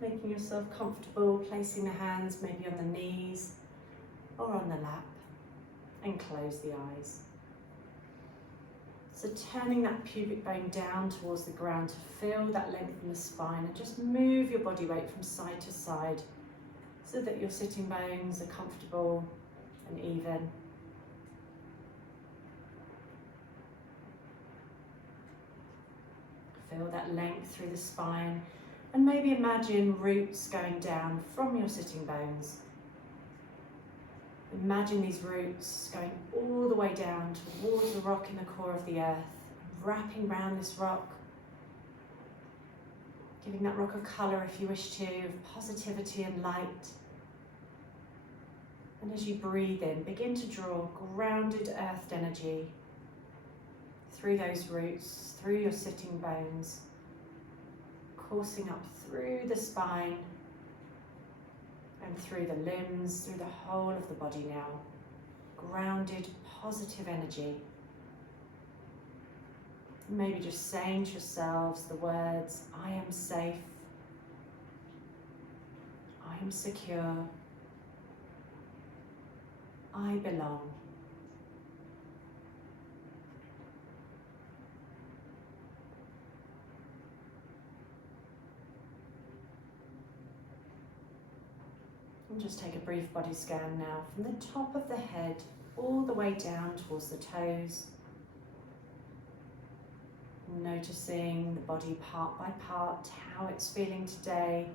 Making yourself comfortable, placing the hands maybe on the knees or on the lap, and close the eyes. So turning that pubic bone down towards the ground to feel that length in the spine, and just move your body weight from side to side so that your sitting bones are comfortable and even. Feel that length through the spine, and maybe imagine roots going down from your sitting bones. Imagine these roots going all the way down towards the rock in the core of the earth, wrapping round this rock, giving that rock a colour if you wish to, of positivity and light. And as you breathe in, begin to draw grounded earthed energy through those roots, through your sitting bones, coursing up through the spine and through the limbs, through the whole of the body now. Grounded, positive energy. Maybe just saying to yourselves the words, I am safe, I am secure, I belong. And just take a brief body scan now from the top of the head all the way down towards the toes. Noticing the body part by part, how it's feeling today,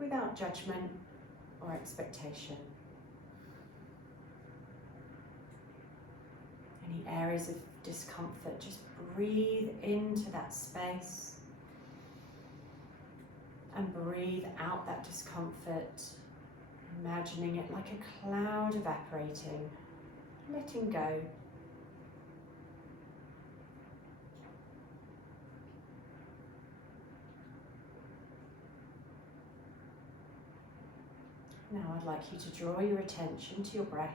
without judgment or expectation. Any areas of discomfort, just breathe into that space and breathe out that discomfort, imagining it like a cloud evaporating, letting go. Now I'd like you to draw your attention to your breath.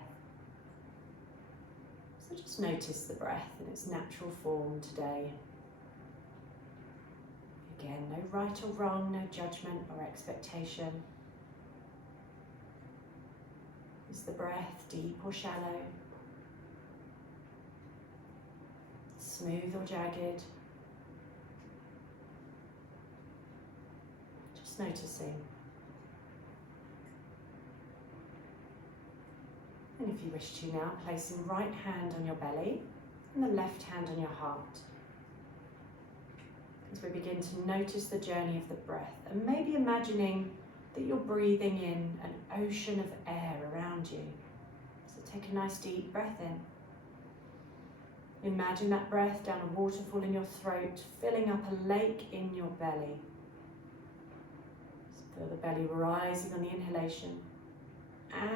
So just notice the breath in its natural form today. Again, no right or wrong, no judgment or expectation. Is the breath deep or shallow? Smooth or jagged? Just noticing. And if you wish to now, placing right hand on your belly and the left hand on your heart. As we begin to notice the journey of the breath, and maybe imagining that you're breathing in an ocean of air around you. So take a nice deep breath in. Imagine that breath down a waterfall in your throat, filling up a lake in your belly. So feel the belly rising on the inhalation.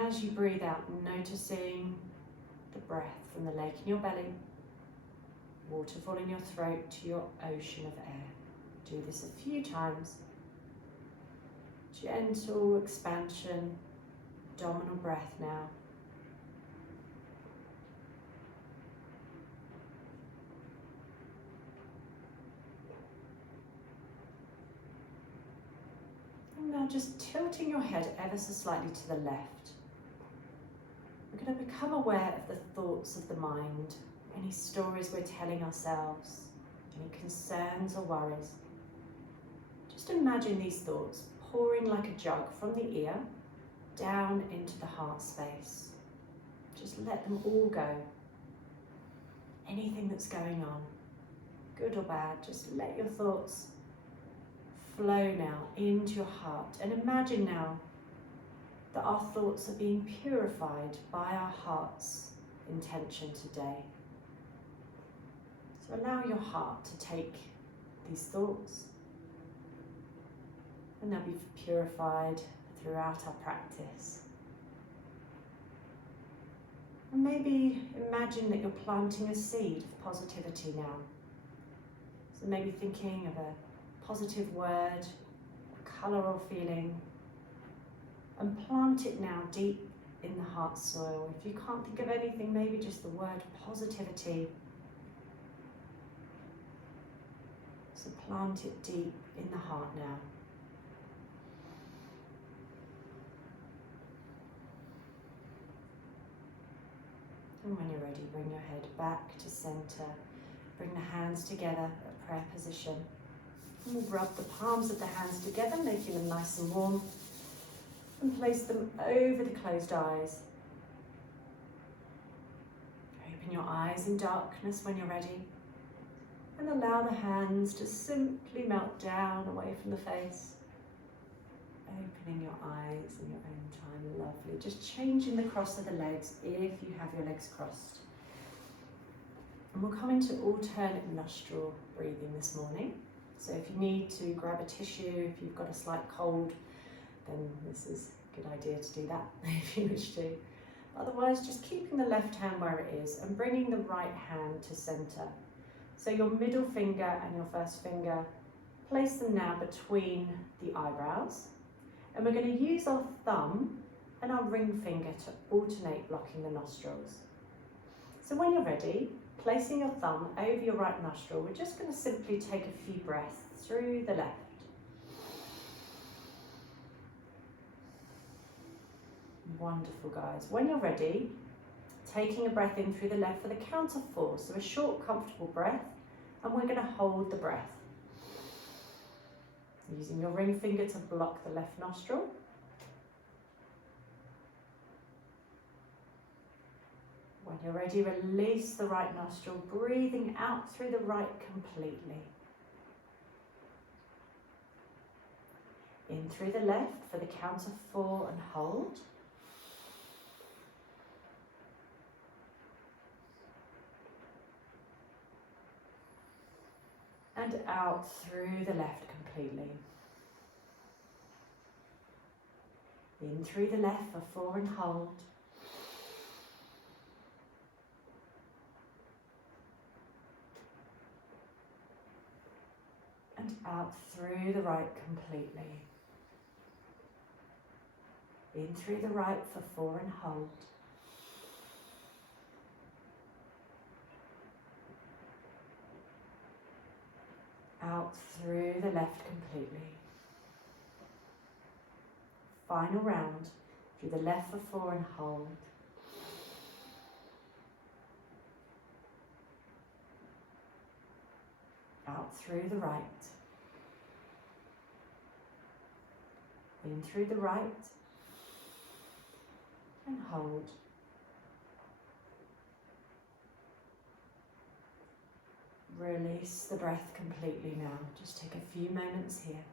As you breathe out, noticing the breath from the lake in your belly, waterfall in your throat to your ocean of air. Do this a few times. Gentle expansion, abdominal breath now. And now just tilting your head ever so slightly to the left. We're going to become aware of the thoughts of the mind, any stories we're telling ourselves, any concerns or worries. Just imagine these thoughts pouring like a jug from the ear down into the heart space. Just let them all go. Anything that's going on, good or bad, just let your thoughts flow now into your heart. And imagine now that our thoughts are being purified by our heart's intention today. So allow your heart to take these thoughts, and they'll be purified throughout our practice. And maybe imagine that you're planting a seed of positivity now. So maybe thinking of a positive word, a colour or feeling, and plant it now deep in the heart soil. If you can't think of anything, maybe just the word positivity. So plant it deep in the heart now. ready, bring your head back to center. Bring the hands together at prayer position. And we'll rub the palms of the hands together, making them nice and warm. And place them over the closed eyes. Open your eyes in darkness when you're ready. And allow the hands to simply melt down away from the face. Opening your eyes in your own time, lovely. Just changing the cross of the legs if you have your legs crossed. And we'll come into alternate nostril breathing this morning. So if you need to grab a tissue, if you've got a slight cold, then this is a good idea to do that if you wish to. Otherwise, just keeping the left hand where it is and bringing the right hand to center. So your middle finger and your first finger, place them now between the eyebrows. And we're going to use our thumb and our ring finger to alternate blocking the nostrils. So when you're ready, placing your thumb over your right nostril, we're just going to simply take a few breaths through the left. Wonderful, guys. When you're ready, taking a breath in through the left for the count of 4. So a short, comfortable breath, and we're going to hold the breath. Using your ring finger to block the left nostril. When you're ready, release the right nostril, breathing out through the right completely. In through the left for the count of 4 and hold. And out through the left completely. In through the left for 4 and hold. And out through the right completely. In through the right for 4 and hold. Out through the left completely. Final round, through the left for 4 and hold. Out through the right. In through the right. And hold. Release the breath completely now. Just take a few moments here.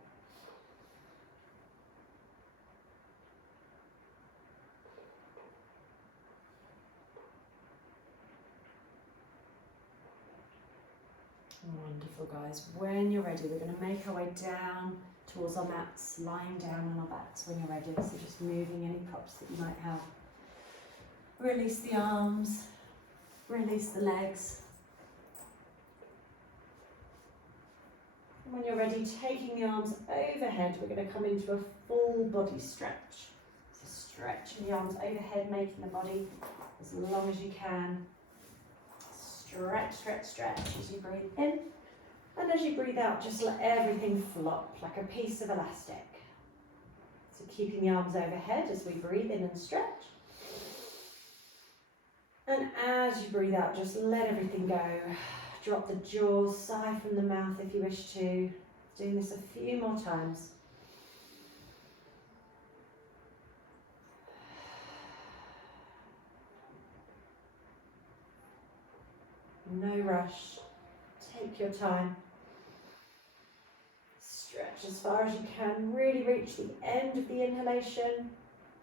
Wonderful, guys. When you're ready, we're going to make our way down towards our mats, lying down on our backs when you're ready. So just moving any props that you might have. Release the arms, release the legs. And when you're ready, taking the arms overhead, we're going to come into a full body stretch. So stretching the arms overhead, making the body as long as you can. Stretch, stretch, stretch as you breathe in. And as you breathe out, just let everything flop like a piece of elastic. So keeping the arms overhead as we breathe in and stretch. And as you breathe out, just let everything go. Drop the jaws, sigh from the mouth if you wish to. Doing this a few more times. No rush. Take your time. Stretch as far as you can. Really reach the end of the inhalation.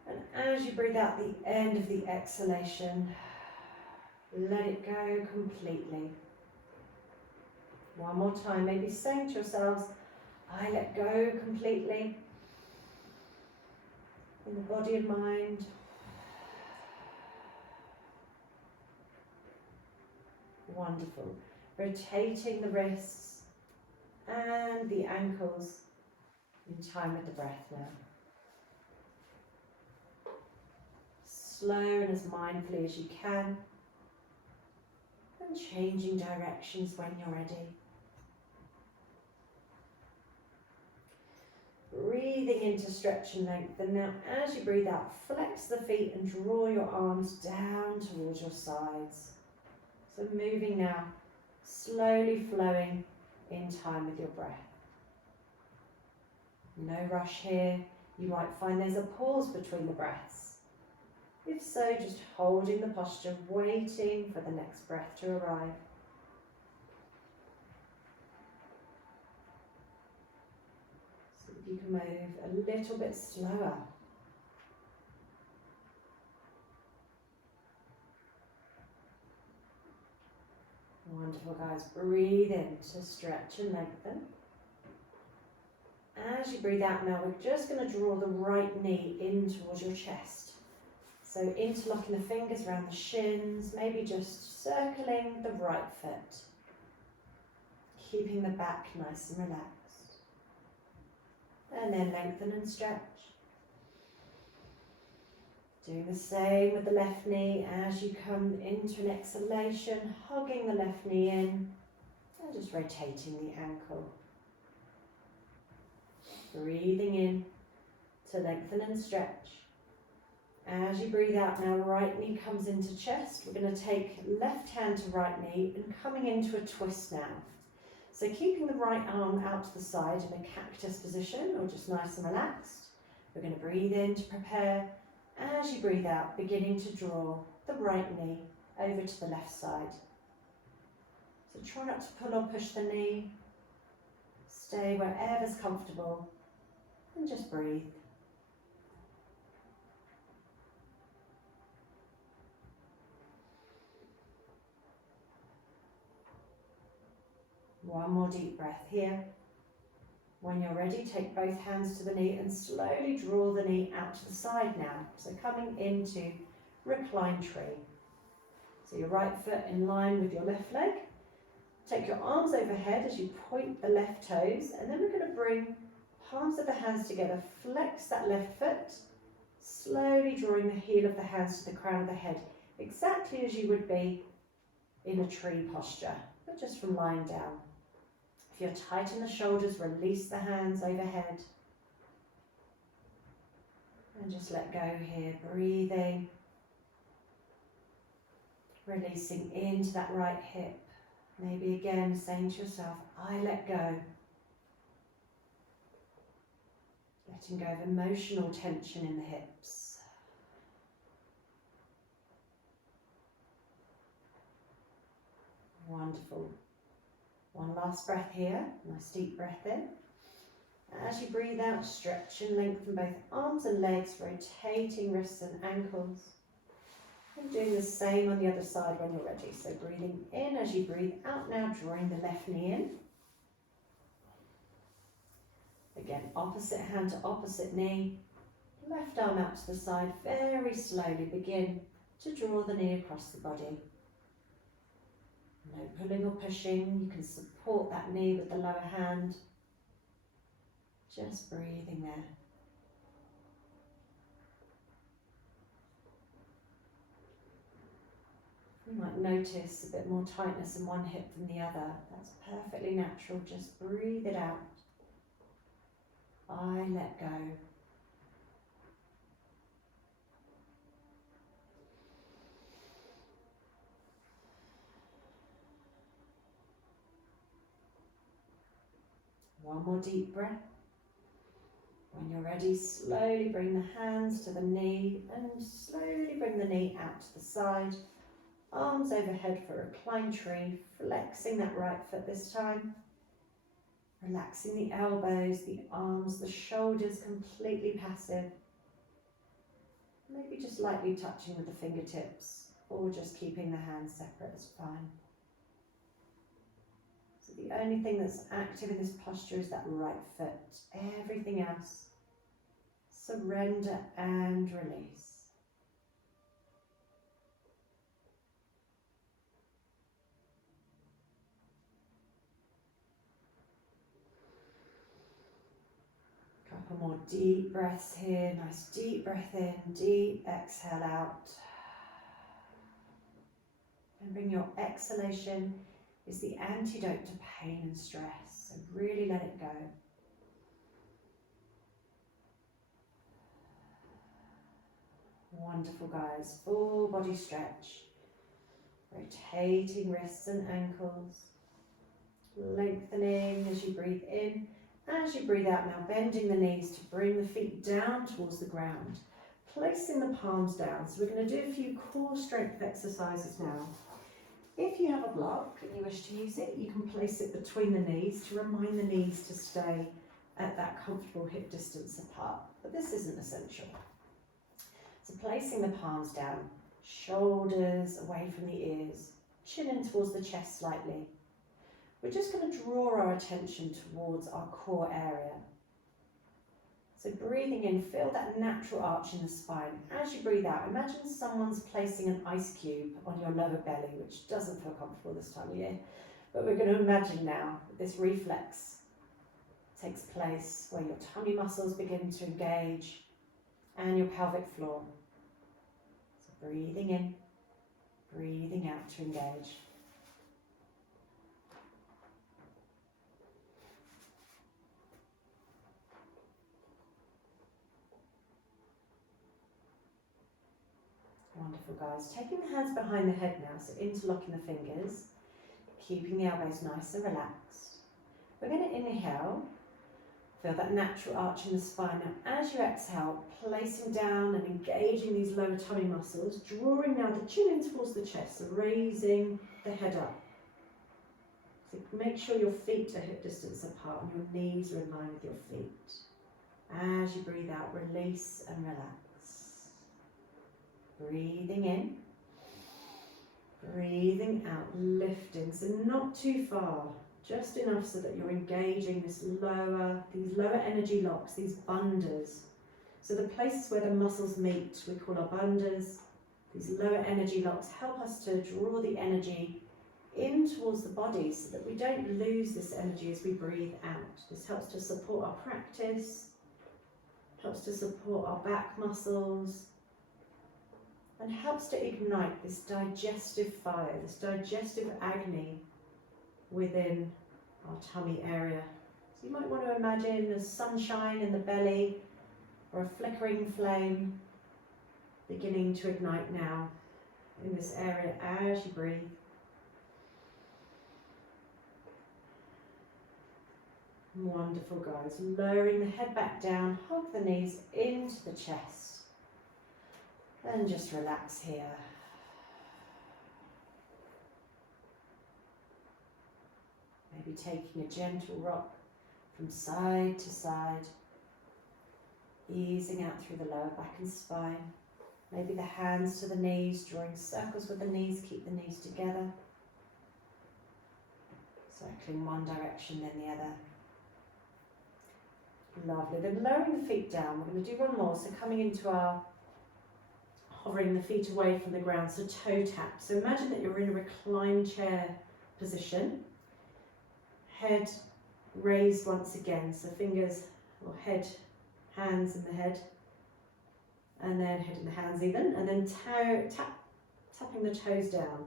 And as you breathe out, the end of the exhalation. Let it go completely. One more time, maybe saying to yourselves, I let go completely in the body and mind. Wonderful. Rotating the wrists and the ankles in time with the breath now. Slow and as mindfully as you can. And changing directions when you're ready. Breathing into stretch and length, and now as you breathe out, flex the feet and draw your arms down towards your sides. So moving now, slowly flowing in time with your breath. No rush here. You might find there's a pause between the breaths. If so, just holding the posture, waiting for the next breath to arrive. So if you can move a little bit slower. Wonderful, guys. Breathe in to stretch and lengthen. As you breathe out now, we're just going to draw the right knee in towards your chest. So interlocking the fingers around the shins, maybe just circling the right foot. Keeping the back nice and relaxed. And then lengthen and stretch. Doing the same with the left knee as you come into an exhalation, hugging the left knee in and just rotating the ankle. Breathing in to lengthen and stretch. As you breathe out now, right knee comes into chest. We're going to take left hand to right knee and coming into a twist now. So keeping the right arm out to the side in a cactus position or just nice and relaxed. We're going to breathe in to prepare. As you breathe out, beginning to draw the right knee over to the left side. So try not to pull or push the knee. Stay wherever's comfortable and just breathe. One more deep breath here. When you're ready, take both hands to the knee and slowly draw the knee out to the side now. So coming into reclined tree. So your right foot in line with your left leg. Take your arms overhead as you point the left toes, and then we're going to bring palms of the hands together. Flex that left foot, slowly drawing the heel of the hands to the crown of the head, exactly as you would be in a tree posture, but just from lying down. If you're tight in the shoulders, release the hands overhead. And just let go here, breathing. Releasing into that right hip. Maybe again saying to yourself, I let go. Letting go of emotional tension in the hips. Wonderful. One last breath here, nice deep breath in. As you breathe out, stretch and lengthen both arms and legs, rotating wrists and ankles. And doing the same on the other side when you're ready. So breathing in as you breathe out now, drawing the left knee in. Again, opposite hand to opposite knee. Left arm out to the side, very slowly begin to draw the knee across the body. No pulling or pushing, you can support that knee with the lower hand. Just breathing there. You might notice a bit more tightness in one hip than the other. That's perfectly natural, just breathe it out. I let go. One more deep breath. When you're ready, slowly bring the hands to the knee and slowly bring the knee out to the side. Arms overhead for a reclined tree, flexing that right foot this time. Relaxing the elbows, the arms, the shoulders completely passive. Maybe just lightly touching with the fingertips or just keeping the hands separate is fine. So the only thing that's active in this posture is that right foot. Everything else, surrender and release. Couple more deep breaths here. Nice deep breath in, deep exhale out. And bring your exhalation is the antidote to pain and stress. So really let it go. Wonderful, guys. Full body stretch. Rotating wrists and ankles. Lengthening as you breathe in. As you breathe out now, bending the knees to bring the feet down towards the ground. Placing the palms down. So we're going to do a few core strength exercises now. If you have a block and you wish to use it, you can place it between the knees to remind the knees to stay at that comfortable hip distance apart. But this isn't essential. So placing the palms down, shoulders away from the ears, chin in towards the chest slightly. We're just going to draw our attention towards our core area. So breathing in, feel that natural arch in the spine. As you breathe out, imagine someone's placing an ice cube on your lower belly, which doesn't feel comfortable this time of year. But we're going to imagine now that this reflex takes place where your tummy muscles begin to engage and your pelvic floor. So breathing in, breathing out to engage. Wonderful, guys. Taking the hands behind the head now, so interlocking the fingers, keeping the elbows nice and relaxed. We're going to inhale, feel that natural arch in the spine. Now, as you exhale, placing down and engaging these lower tummy muscles, drawing now the chin in towards the chest, so raising the head up. So make sure your feet are hip distance apart and your knees are in line with your feet. As you breathe out, release and relax. Breathing in, breathing out, lifting, so not too far, just enough so that you're engaging these lower energy locks, these bandhas. So the places where the muscles meet, we call our bandhas. These lower energy locks help us to draw the energy in towards the body so that we don't lose this energy as we breathe out. This helps to support our practice, helps to support our back muscles, and helps to ignite this digestive fire, this digestive agni within our tummy area. So you might want to imagine a sunshine in the belly or a flickering flame beginning to ignite now in this area as you breathe. Wonderful, guys. Lowering the head back down, hug the knees into the chest. And just relax here. Maybe taking a gentle rock from side to side, easing out through the lower back and spine. Maybe the hands to the knees, drawing circles with the knees, keep the knees together. Circling one direction, then the other. Lovely. Then lowering the feet down, we're going to do one more. So coming into our hovering the feet away from the ground, so toe tap. So imagine that you're in a reclined chair position. Head raised once again, so fingers or head, hands in the head, and then head in the hands even, and then tapping the toes down.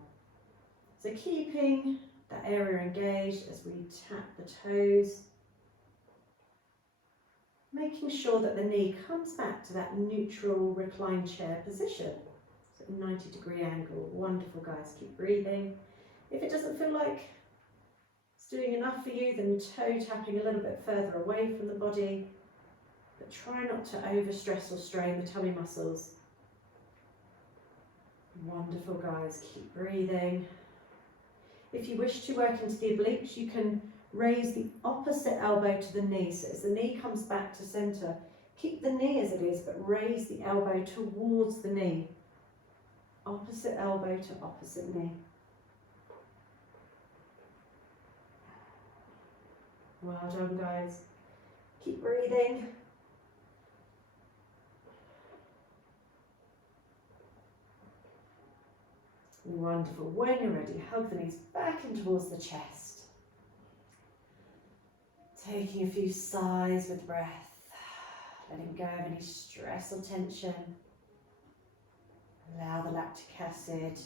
So keeping that area engaged as we tap the toes, making sure that the knee comes back to that neutral reclined chair position. So 90-degree angle. Wonderful, guys. Keep breathing. If it doesn't feel like it's doing enough for you, then toe tapping a little bit further away from the body. But try not to overstress or strain the tummy muscles. Wonderful, guys. Keep breathing. If you wish to work into the obliques, you can raise the opposite elbow to the knee. So as the knee comes back to center, keep the knee as it is, but raise the elbow towards the knee. Opposite elbow to opposite knee. Well done, guys. Keep breathing. Wonderful. When you're ready, hug the knees back in towards the chest. Taking a few sighs with breath, letting go of any stress or tension. Allow the lactic acid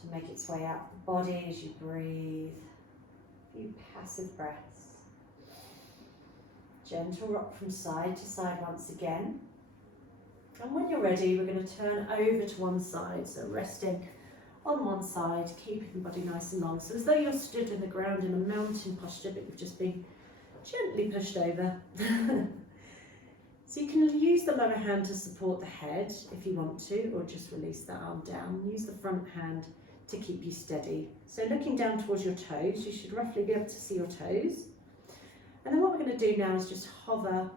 to make its way out of the body as you breathe. A few passive breaths. Gentle rock from side to side once again. And when you're ready, we're going to turn over to one side, so resting on one side, keeping the body nice and long. So as though you're stood in the ground in a mountain posture, but you've just been gently pushed over. So you can use the lower hand to support the head if you want to, or just release that arm down. Use the front hand to keep you steady. So looking down towards your toes, you should roughly be able to see your toes. And then what we're going to do now is just hover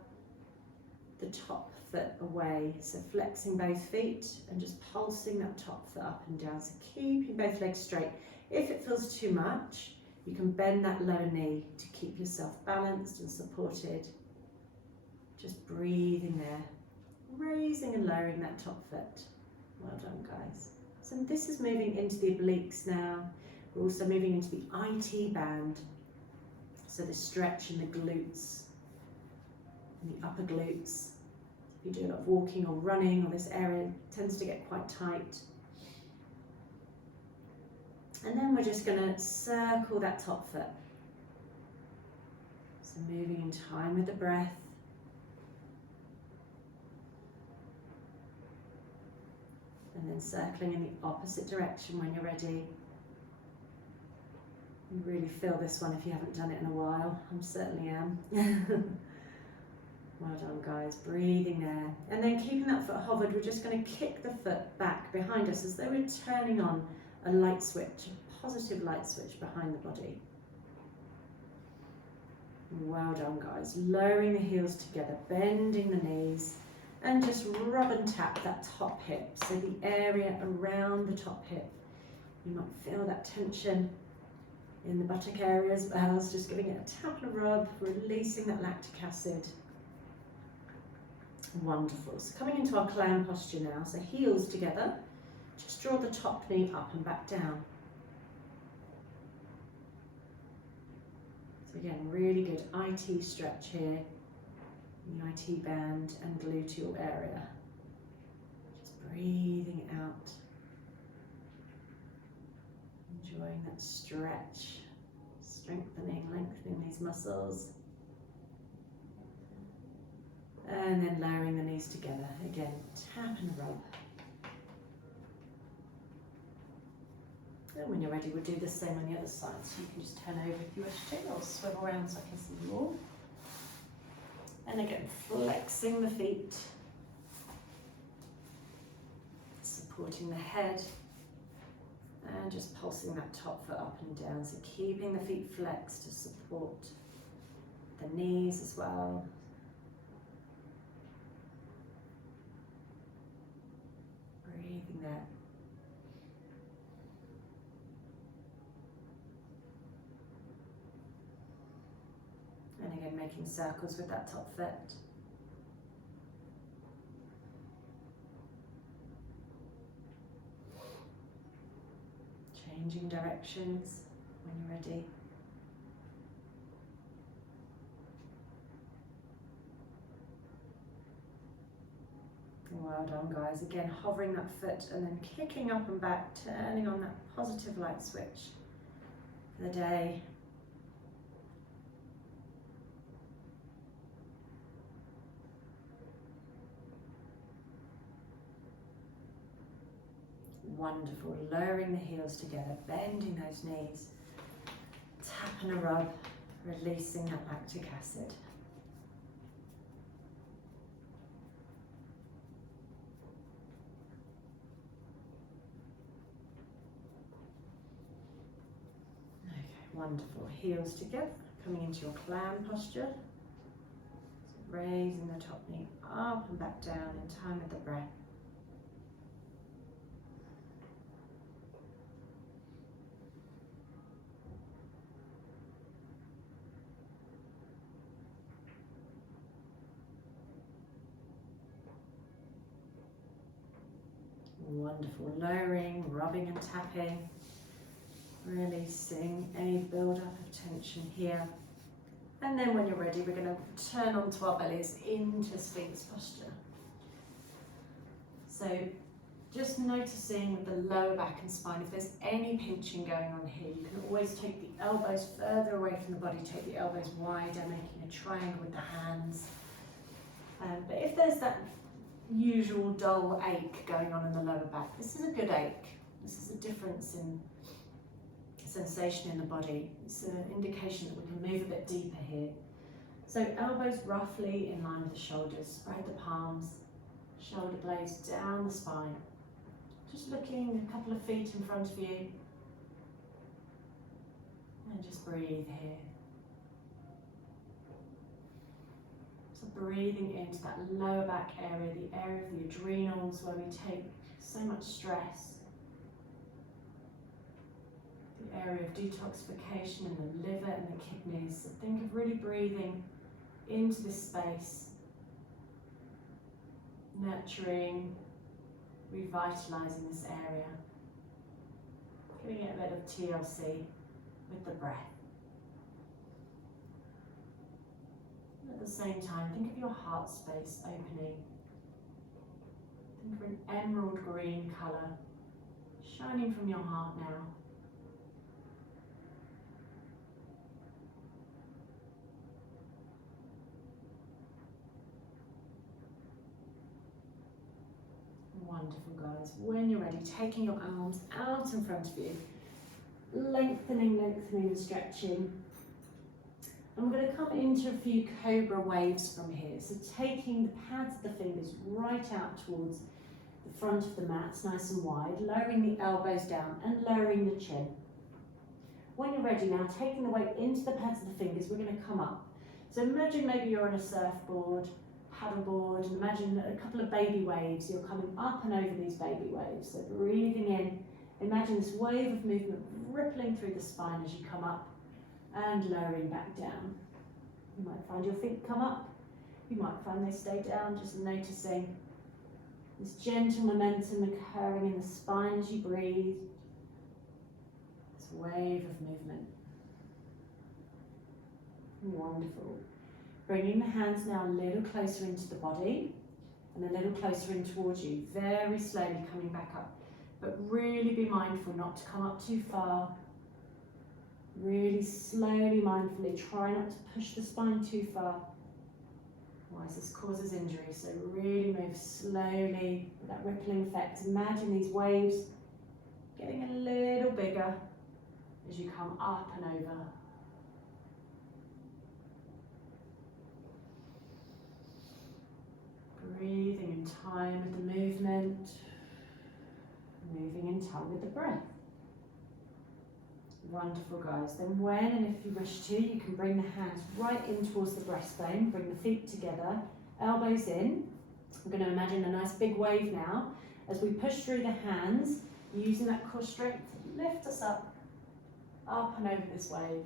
the top foot away. So flexing both feet and just pulsing that top foot up and down. So keeping both legs straight. If it feels too much, you can bend that lower knee to keep yourself balanced and supported. Just breathing there, raising and lowering that top foot. Well done, guys. So this is moving into the obliques now. We're also moving into the IT band. So the stretch in the glutes, and the upper glutes. If you do a lot of walking or running, or this area tends to get quite tight. And then we're just going to circle that top foot. So moving in time with the breath. And then circling in the opposite direction when you're ready. You really feel this one if you haven't done it in a while. I certainly am. Well done, guys. Breathing there. And then keeping that foot hovered, we're just going to kick the foot back behind us as though we're turning on a light switch, a positive light switch behind the body. Well done, guys. Lowering the heels together, bending the knees. And just rub and tap that top hip, so the area around the top hip. You might feel that tension in the buttock area as well. So just giving it a tap and a rub, releasing that lactic acid. Wonderful. So coming into our clown posture now, so heels together. Just draw the top knee up and back down. So again, really good IT stretch here. The IT band and gluteal area. Just breathing out. Enjoying that stretch. Strengthening, lengthening these muscles. And then lowering the knees together. Again, tap and rub. And when you're ready, we'll do the same on the other side. So you can just turn over if you wish to, or swivel around so I can see you all. And again, flexing the feet, supporting the head, and just pulsing that top foot up and down. So keeping the feet flexed to support the knees as well. Breathing there. And again, making circles with that top foot. Changing directions when you're ready. Well done, guys. Again, hovering that foot and then kicking up and back, turning on that positive light switch for the day. Wonderful. Lowering the heels together, bending those knees, tap and a rub, releasing that lactic acid. Okay, wonderful. Heels together, coming into your clown posture. So raising the top knee up and back down in time with the breath. Wonderful. Lowering, rubbing and tapping, releasing any build-up of tension here. And then when you're ready, we're going to turn onto our bellies into Sphinx posture. So just noticing with the lower back and spine, if there's any pinching going on here, you can always take the elbows further away from the body, take the elbows wider, making a triangle with the hands. But if there's that usual dull ache going on in the lower back, this is a good ache. This is a difference in sensation in the body. It's an indication that we can move a bit deeper here. So elbows roughly in line with the shoulders. Spread the palms, shoulder blades down the spine. Just looking a couple of feet in front of you. And just breathe here. So breathing into that lower back area, the area of the adrenals where we take so much stress. The area of detoxification in the liver and the kidneys. So think of really breathing into this space, nurturing, revitalizing this area, giving it a bit of TLC with the breath. At the same time, think of your heart space opening. Think of an emerald green colour shining from your heart now. Wonderful, guys. When you're ready, taking your arms out in front of you, lengthening and stretching. And we're going to come into a few cobra waves from here. So taking the pads of the fingers right out towards the front of the mat, nice and wide, lowering the elbows down and lowering the chin. When you're ready now, taking the weight into the pads of the fingers, we're going to come up. So imagine maybe you're on a surfboard, paddleboard, and imagine a couple of baby waves. You're coming up and over these baby waves. So breathing in, imagine this wave of movement rippling through the spine as you come up and lowering back down. You might find your feet come up. You might find they stay down, just noticing this gentle momentum occurring in the spine as you breathe. This wave of movement. Wonderful. Bringing the hands now a little closer into the body and a little closer in towards you. Very slowly coming back up. But really be mindful not to come up too far. Really slowly, mindfully, try not to push the spine too far. Otherwise this causes injury. So really move slowly with that rippling effect. Imagine these waves getting a little bigger as you come up and over. Breathing in time with the movement, moving in time with the breath. Wonderful, guys. Then when and if you wish to, you can bring the hands right in towards the breastbone, bring the feet together, elbows in. We're going to imagine a nice big wave now. As we push through the hands, using that core strength, lift us up and over this wave.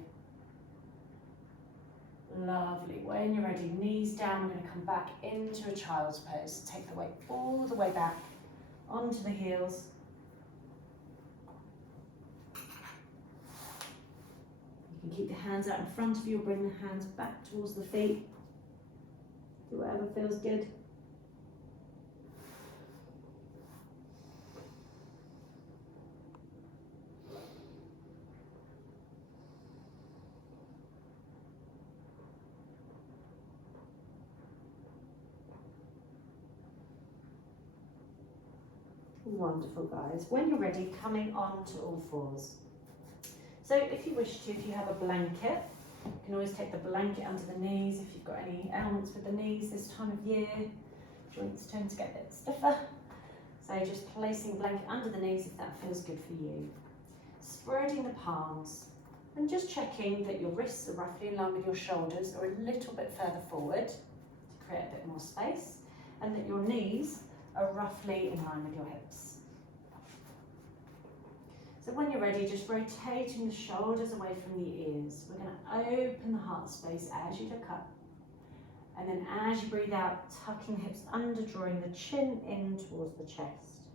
Lovely. When you're ready, knees down, we're going to come back into a child's pose. Take the weight all the way back onto the heels. You can keep the hands out in front of you or bring the hands back towards the feet. Do whatever feels good. Wonderful, guys. When you're ready, coming on to all fours. So if you wish to, if you have a blanket, you can always take the blanket under the knees if you've got any ailments with the knees this time of year. Joints tend to get a bit stiffer. So just placing a blanket under the knees if that feels good for you. Spreading the palms and just checking that your wrists are roughly in line with your shoulders or a little bit further forward to create a bit more space, and that your knees are roughly in line with your hips. So when you're ready, just rotating the shoulders away from the ears. We're going to open the heart space as you look up. And then as you breathe out, tucking the hips under, drawing the chin in towards the chest.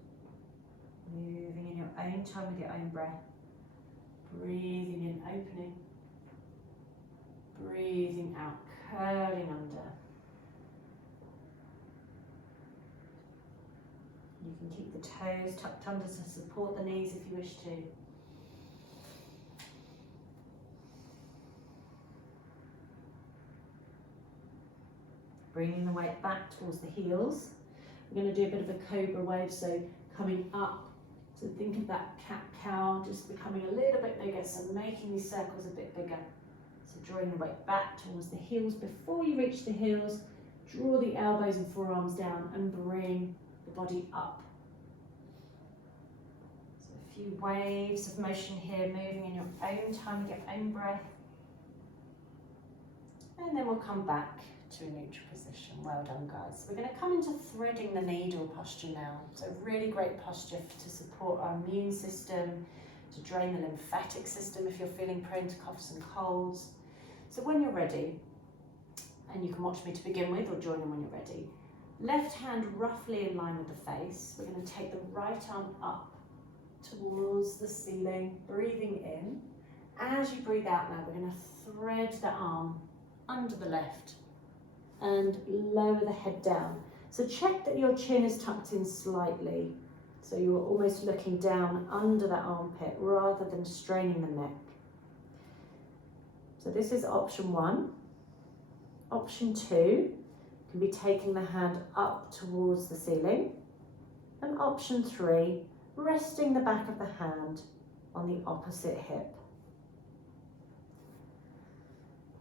Moving in your own time with your own breath. Breathing in, opening. Breathing out, curling under. You can keep the toes tucked under to support the knees if you wish to. Bringing the weight back towards the heels. We're going to do a bit of a cobra wave, so coming up So think of that cat-cow just becoming a little bit bigger, so making these circles a bit bigger. So drawing the weight back towards the heels. Before you reach the heels, draw the elbows and forearms down and bring the body up. So a few waves of motion here, moving in your own time, your own breath. And then we'll come back to a neutral position. Well done, guys. We're going to come into threading the needle posture now. So really great posture to support our immune system, to drain the lymphatic system if you're feeling prone to coughs and colds. So when you're ready, and you can watch me to begin with or join in when you're ready, left hand roughly in line with the face. We're going to take the right arm up towards the ceiling, breathing in. As you breathe out now, we're going to thread the arm under the left and lower the head down. So check that your chin is tucked in slightly, so you're almost looking down under that armpit rather than straining the neck. So this is option 1. Option 2 can be taking the hand up towards the ceiling, and option 3, resting the back of the hand on the opposite hip.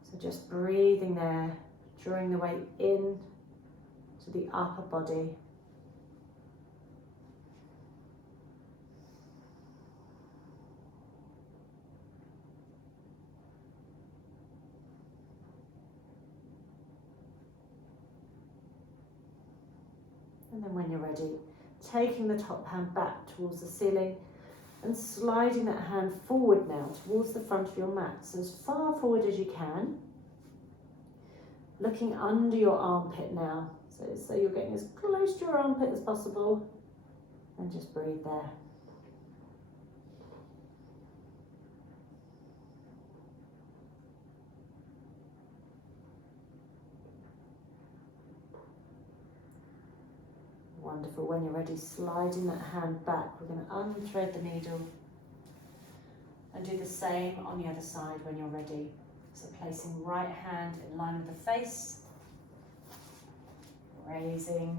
So just breathing there, drawing the weight in to the upper body. And then when you're ready, taking the top hand back towards the ceiling and sliding that hand forward now towards the front of your mat. So as far forward as you can. Looking under your armpit now. So you're getting as close to your armpit as possible. And just breathe there. Wonderful. When you're ready, sliding that hand back. We're going to unthread the needle and do the same on the other side when you're ready. So placing right hand in line with the face, raising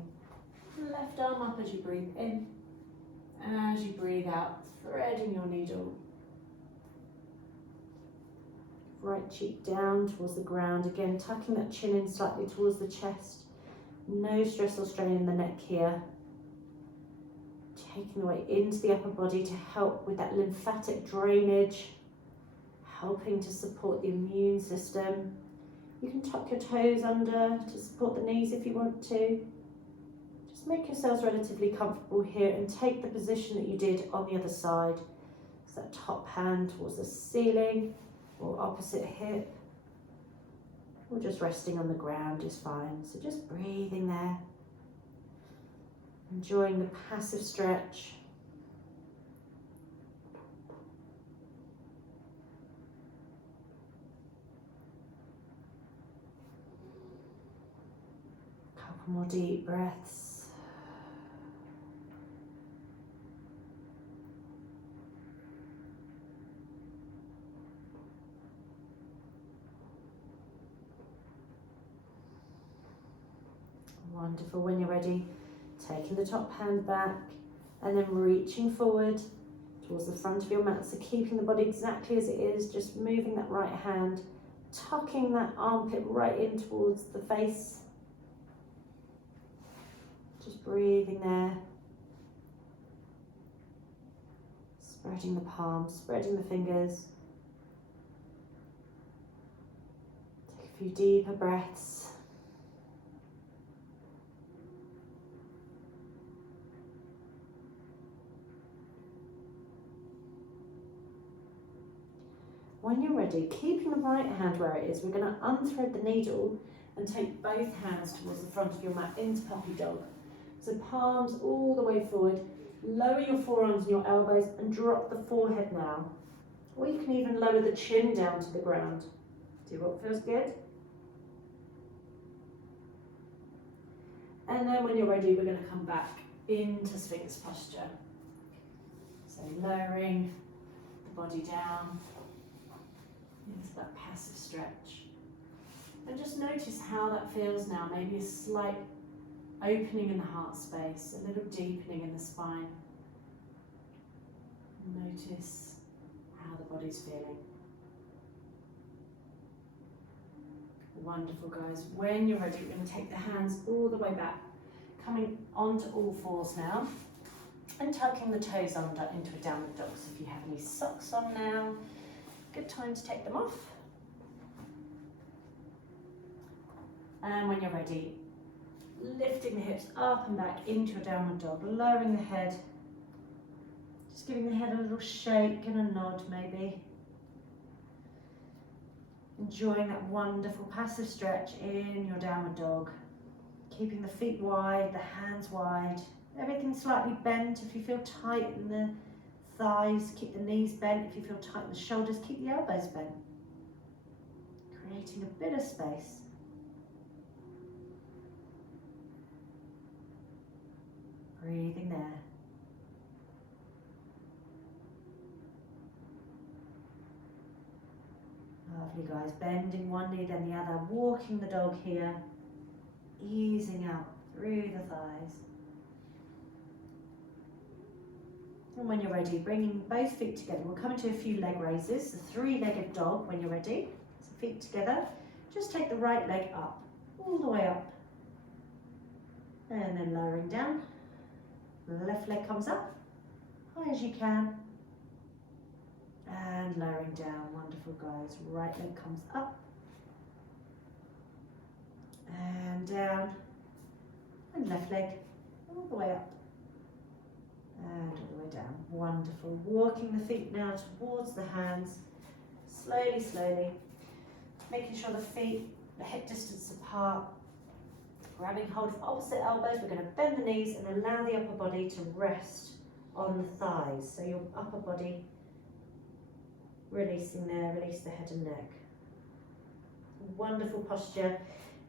left arm up as you breathe in. As you breathe out, threading your needle. Right cheek down towards the ground. Again, tucking that chin in slightly towards the chest. No stress or strain in the neck here. Taking the weight into the upper body to help with that lymphatic drainage, helping to support the immune system. You can tuck your toes under to support the knees if you want to. Just make yourselves relatively comfortable here and take the position that you did on the other side. So that top hand towards the ceiling or opposite hip. Or just resting on the ground is fine. So just breathing there. Enjoying the passive stretch. Couple more deep breaths. Wonderful. When you're ready, taking the top hand back and then reaching forward towards the front of your mat. So keeping the body exactly as it is, just moving that right hand, tucking that armpit right in towards the face. Just breathing there. Spreading the palms, spreading the fingers. Take a few deeper breaths. When you're ready, keeping the right hand where it is, we're going to unthread the needle and take both hands towards the front of your mat into puppy dog. So palms all the way forward, lower your forearms and your elbows and drop the forehead now. Or you can even lower the chin down to the ground. See what feels good? And then when you're ready, we're going to come back into Sphinx posture. So lowering the body down into that passive stretch. And just notice how that feels now. Maybe a slight opening in the heart space, a little deepening in the spine. Notice how the body's feeling. Wonderful, guys. When you're ready, we're going to take the hands all the way back, coming onto all fours now, and tucking the toes under into a downward dog. So if you have any socks on now, good time to take them off. And when you're ready, lifting the hips up and back into a downward dog, lowering the head, just giving the head a little shake and a nod maybe. Enjoying that wonderful passive stretch in your downward dog. Keeping the feet wide, the hands wide, everything slightly bent. If you feel tight in the thighs, keep the knees bent. If you feel tight in the shoulders, keep the elbows bent. Creating a bit of space. Breathing there. Lovely, guys. Bending one knee then the other, walking the dog here, easing out through the thighs. And when you're ready, bringing both feet together. We'll come into a few leg raises, the three-legged dog when you're ready. So feet together. Just take the right leg up, all the way up. And then lowering down. The left leg comes up, high as you can. And lowering down, wonderful, guys. Right leg comes up. And down. And left leg all the way up. And all the way down. Wonderful. Walking the feet now towards the hands. Slowly, slowly. Making sure the feet, the hip distance apart. Grabbing hold of opposite elbows. We're going to bend the knees and allow the upper body to rest on the thighs. So your upper body releasing there, release the head and neck. Wonderful posture.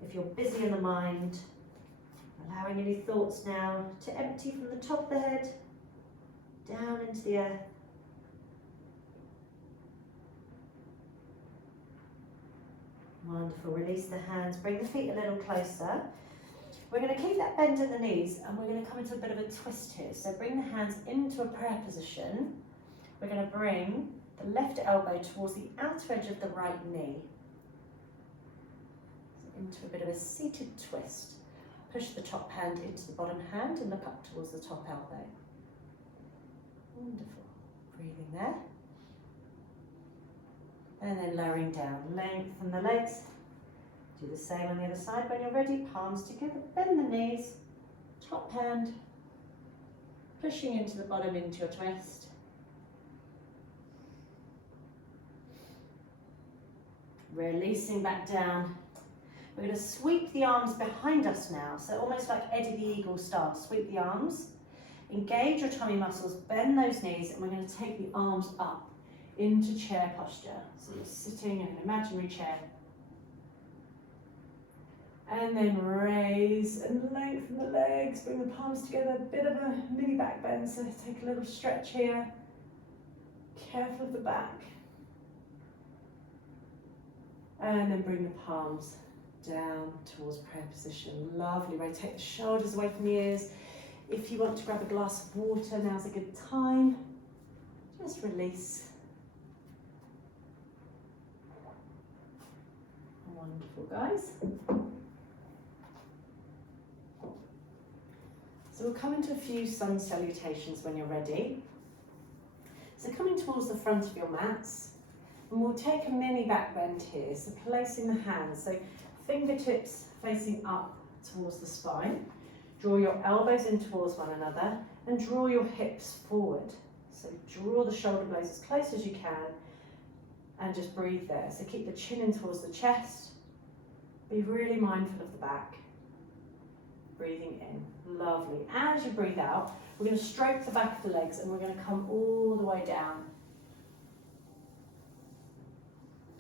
If you're busy in the mind, allowing any thoughts now to empty from the top of the head, down into the earth. Wonderful. Release the hands, bring the feet a little closer. We're going to keep that bend in the knees and we're going to come into a bit of a twist here. So bring the hands into a prayer position. We're going to bring the left elbow towards the outer edge of the right knee. So into a bit of a seated twist. Push the top hand into the bottom hand and look up towards the top elbow. Wonderful. Breathing there. And then lowering down. Lengthen the legs. Do the same on the other side. When you're ready, palms together, bend the knees, top hand, pushing into the bottom into your twist. Releasing back down. We're going to sweep the arms behind us now, so almost like Eddie the Eagle style. Sweep the arms, engage your tummy muscles, bend those knees, and we're going to take the arms up into chair posture. So you're sitting in an imaginary chair. And then raise and lengthen the legs, bring the palms together, a bit of a mini back bend, so take a little stretch here. Careful of the back. And then bring the palms down towards prayer position. Lovely, rotate the shoulders away from the ears. If you want to grab a glass of water, now's a good time. Just release. Wonderful, guys. So we'll come into a few sun salutations when you're ready. So coming towards the front of your mats, and we'll take a mini back bend here. So placing the hands, so fingertips facing up towards the spine. Draw your elbows in towards one another and draw your hips forward. So draw the shoulder blades as close as you can and just breathe there. So keep the chin in towards the chest. Be really mindful of the back. Breathing in. Lovely. As you breathe out, we're going to stroke the back of the legs and we're going to come all the way down.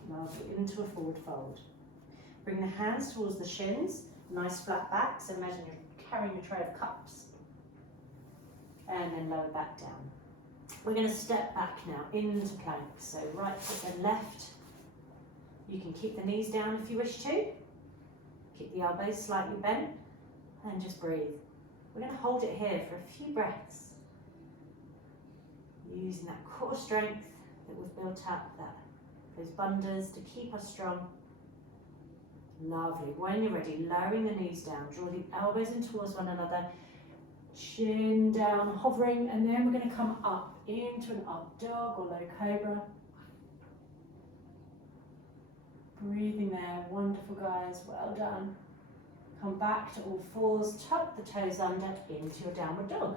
Lovely. Into a forward fold. Bring the hands towards the shins. Nice flat back. So imagine you're carrying a tray of cups. And then lower back down. We're going to step back now into plank. So right foot then left. You can keep the knees down if you wish to. Keep the elbows slightly bent. And just breathe. We're going to hold it here for a few breaths. Using that core strength that we've built up, those bandhas to keep us strong. Lovely. When you're ready, lowering the knees down, draw the elbows in towards one another, chin down, hovering, and then we're going to come up into an up dog or low cobra. Breathing there, wonderful guys, well done. Come back to all fours, tuck the toes under into your downward dog.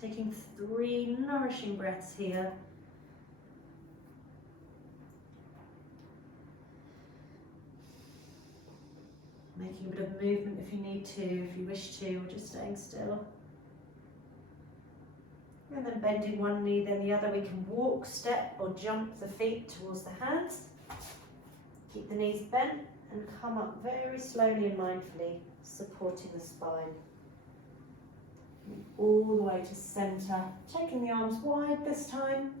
Taking 3 nourishing breaths here. Making a bit of movement if you need to, if you wish to, or just staying still. And then bending one knee, then the other. We can walk, step, or jump the feet towards the hands. Keep the knees bent and come up very slowly and mindfully, supporting the spine. All the way to centre, taking the arms wide this time.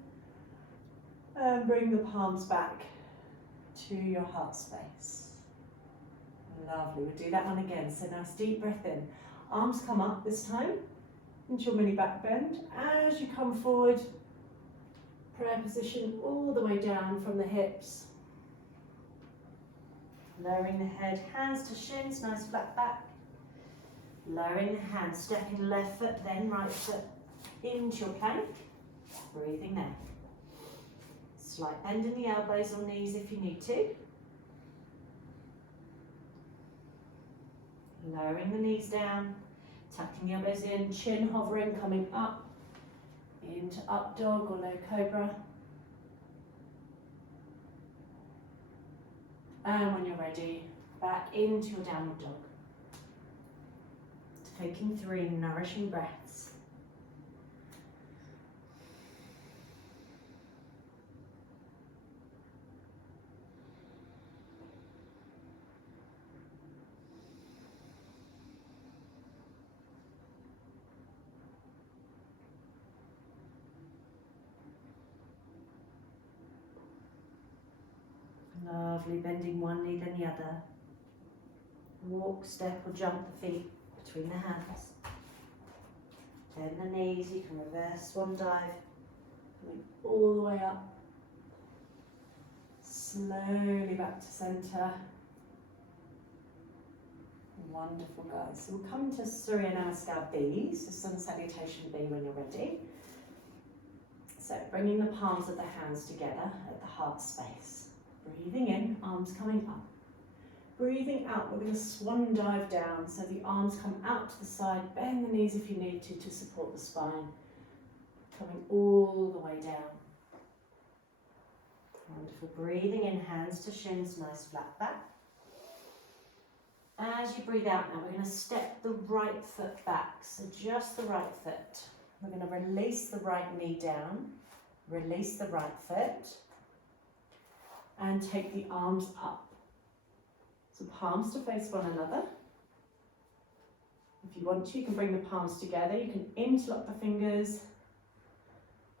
And bring the palms back to your heart space. Lovely, we'll do that one again. So nice deep breath in. Arms come up this time into your mini back bend. As you come forward, prayer position all the way down from the hips. Lowering the head, hands to shins, nice flat back. Lowering the hands, stepping left foot, then right foot into your plank. Breathing there. Slight bend in the elbows or knees if you need to. Lowering the knees down, tucking the elbows in, chin hovering, coming up into up dog or low cobra. And when you're ready, back into your downward dog. Taking 3 nourishing breaths. Lovely, bending one knee then the other. Walk, step or jump the feet between the hands. Bend the knees, you can reverse swan dive. Coming all the way up. Slowly back to centre. Wonderful guys. So we'll come to Surya Namaskar B, so Sun Salutation B when you're ready. So bringing the palms of the hands together at the heart space. Breathing in, arms coming up. Breathing out, we're going to swan dive down, so the arms come out to the side, bend the knees if you need to support the spine. Coming all the way down. Wonderful, breathing in, hands to shins, nice flat back. As you breathe out now, we're going to step the right foot back, so just the right foot. We're going to release the right knee down, release the right foot, and take the arms up. So palms to face one another. If you want to, you can bring the palms together. You can interlock the fingers,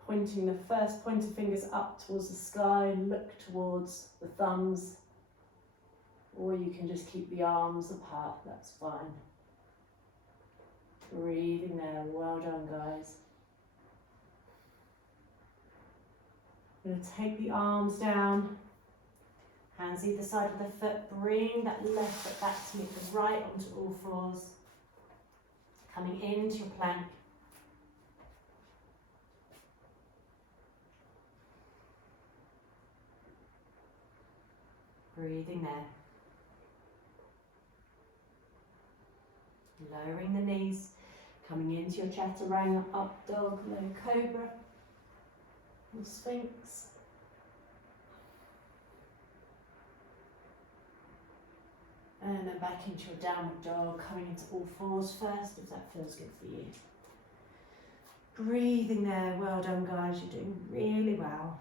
pointing the first pointer fingers up towards the sky, look towards the thumbs, or you can just keep the arms apart, that's fine. Breathing there, well done guys. I'm going to take the arms down. Hands either side of the foot, bring that left foot back to meet the right onto all fours. Coming into your plank. Breathing there. Lowering the knees, coming into your chaturanga, up dog, low cobra, or sphinx. And then back into your downward dog, coming into all fours first, if that feels good for you. Breathing there, well done guys, you're doing really well.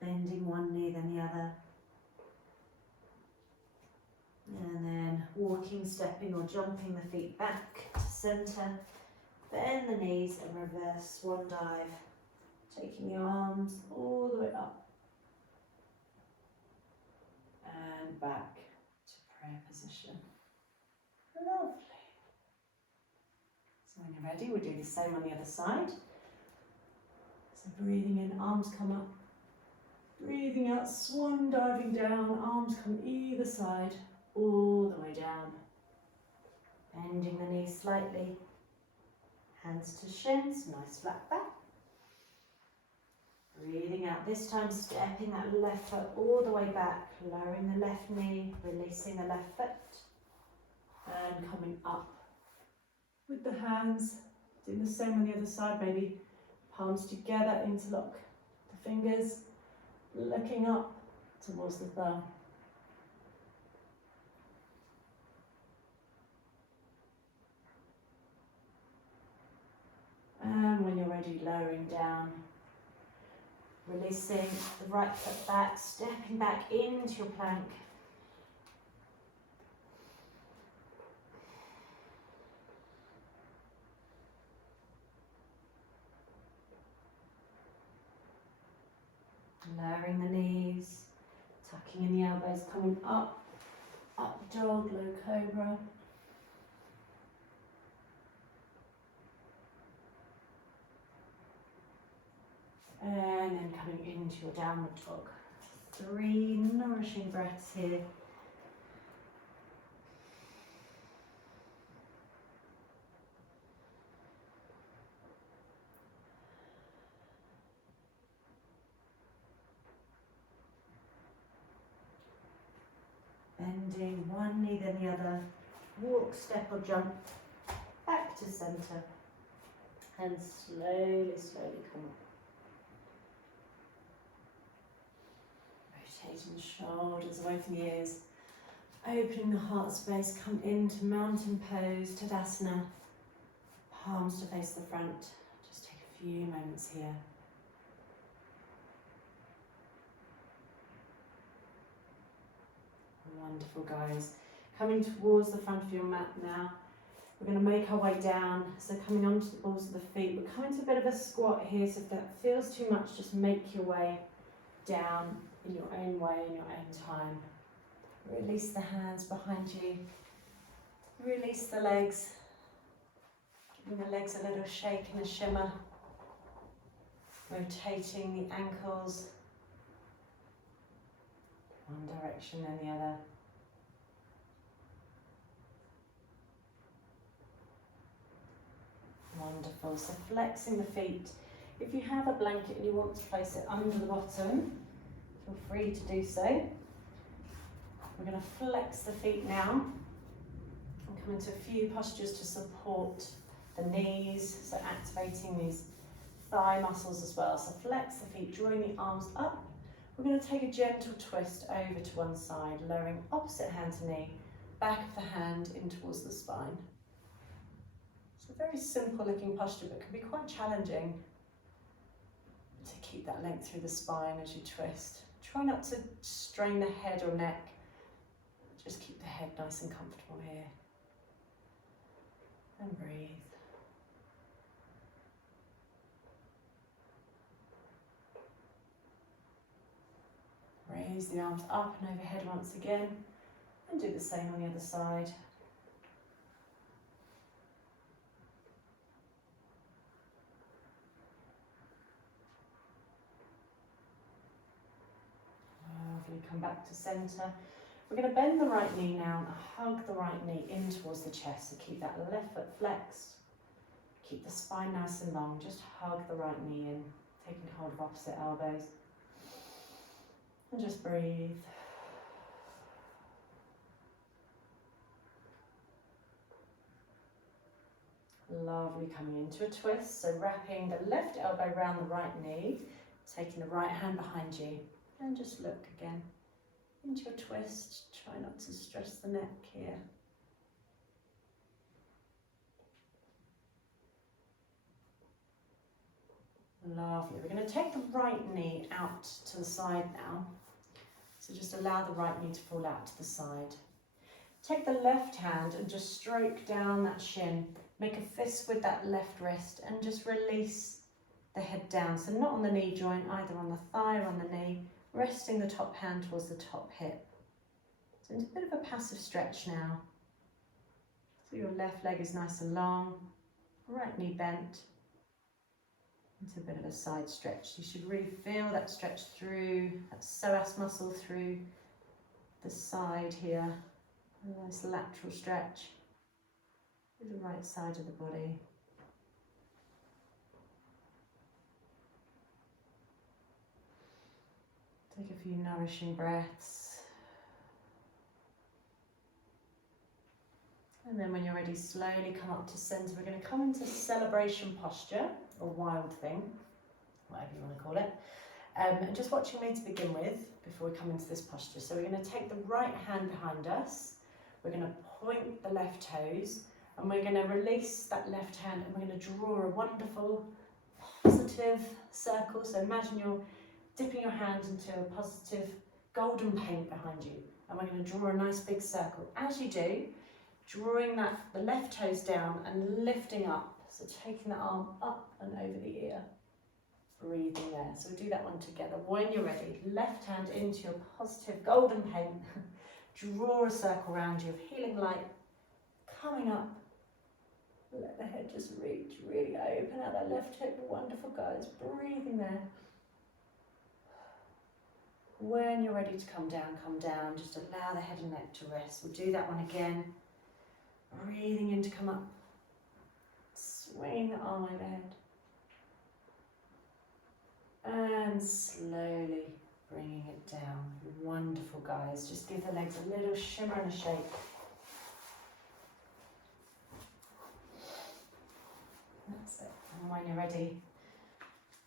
Bending one knee then the other. walking, stepping or jumping the feet back to centre. Bend the knees and reverse swan dive. Taking your arms all the way up and back to prayer position. Lovely. So when you're ready, we'll do the same on the other side. So breathing in, arms come up. Breathing out, swan diving down, arms come either side, all the way down. Bending the knees slightly. Hands to shins, nice flat back. Breathing out, this time stepping that left foot all the way back, lowering the left knee, releasing the left foot, and coming up with the hands. Doing the same on the other side, maybe palms together, interlock the fingers, looking up towards the thumb. And when you're ready, lowering down. Releasing the right foot back, stepping back into your plank. Lowering the knees, tucking in the elbows, coming up, up dog, low cobra. And then coming into your downward dog. 3 nourishing breaths here. Bending one knee then the other. Walk, step or jump back to centre. And slowly, slowly come up. Rotating the shoulders away from the ears. Opening the heart space, come into mountain pose, Tadasana. Palms to face the front. Just take a few moments here. Wonderful, guys. Coming towards the front of your mat now. We're going to make our way down. So coming onto the balls of the feet. We're coming to a bit of a squat here. So if that feels too much, just make your way down in your own way, in your own time. Release the hands behind you. Release the legs. Giving the legs a little shake and a shimmer. Rotating the ankles. One direction and the other. Wonderful. So flexing the feet. If you have a blanket and you want to place it under the bottom, feel free to do so. We're going to flex the feet now and come into a few postures to support the knees, so activating these thigh muscles as well. So flex the feet, drawing the arms up. We're going to take a gentle twist over to one side, lowering opposite hand to knee, back of the hand in towards the spine. It's a very simple looking posture, but can be quite challenging to keep that length through the spine as you twist. Try not to strain the head or neck. Just keep the head nice and comfortable here. And breathe. Raise the arms up and overhead once again, and do the same on the other side. Lovely, come back to centre. We're going to bend the right knee now and hug the right knee in towards the chest. So keep that left foot flexed. Keep the spine nice and long. Just hug the right knee in, taking hold of opposite elbows. And just breathe. Lovely, coming into a twist. So wrapping the left elbow around the right knee, taking the right hand behind you. And just look again into a twist. Try not to stress the neck here. Lovely. We're going to take the right knee out to the side now. So just allow the right knee to fall out to the side. Take the left hand and just stroke down that shin. Make a fist with that left wrist and just release the head down. So not on the knee joint, either on the thigh or on the knee, resting the top hand towards the top hip. So it's a bit of a passive stretch now. So your left leg is nice and long, right knee bent. Into a bit of a side stretch. You should really feel that stretch through that psoas muscle through the side here. A nice lateral stretch through the right side of the body. Take a few nourishing breaths. And then when you're ready, slowly come up to centre. We're going to come into celebration posture, or wild thing, whatever you want to call it. And just watching me to begin with, before we come into this posture. So we're going to take the right hand behind us. We're going to point the left toes, and we're going to release that left hand, and we're going to draw a wonderful positive circle. So imagine you're dipping your hand into a positive golden paint behind you, and we're going to draw a nice big circle. As you do, drawing the left toes down and lifting up, so taking the arm up and over the ear, breathing there. So we'll do that one together. When you're ready, left hand into your positive golden paint, draw a circle around you of healing light, coming up, let the head just reach, really open out that left hip. Wonderful, guys, breathing there. When you're ready to come down, just allow the head and neck to rest. We'll do that one again. Breathing in to come up. Swing the arm overhead. And slowly bringing it down. Wonderful, guys. Just give the legs a little shimmer and a shake. That's it. And when you're ready,